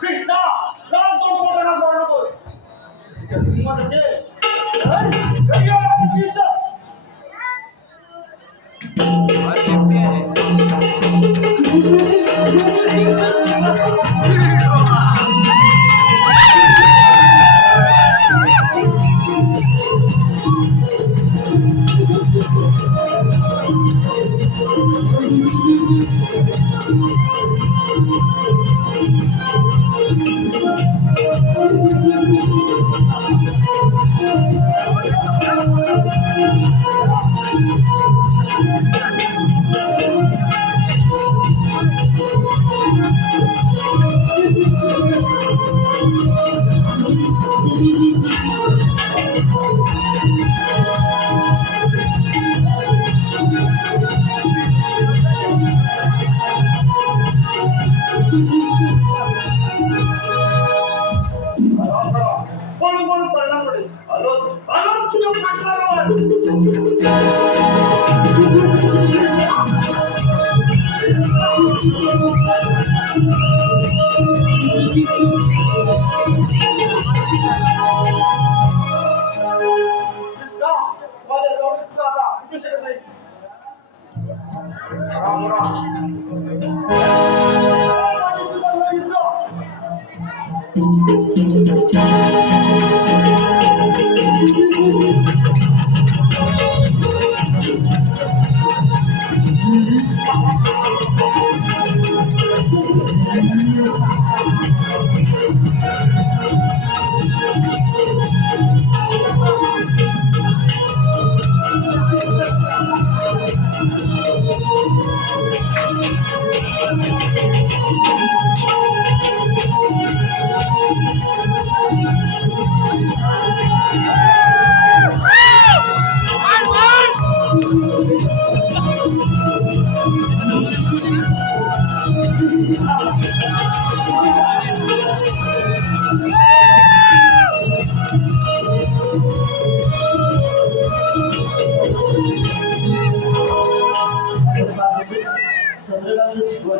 कृष्णा राम तो मोठा बोल नको मला ते करियो कृष्ण बोलून बोलून परिणाम पडेल आलो आलो तुझ्या पाठलावर माझ्या जाऊ शकतो आता सुटू शकत नाही राम चंद्रकांत शिकवण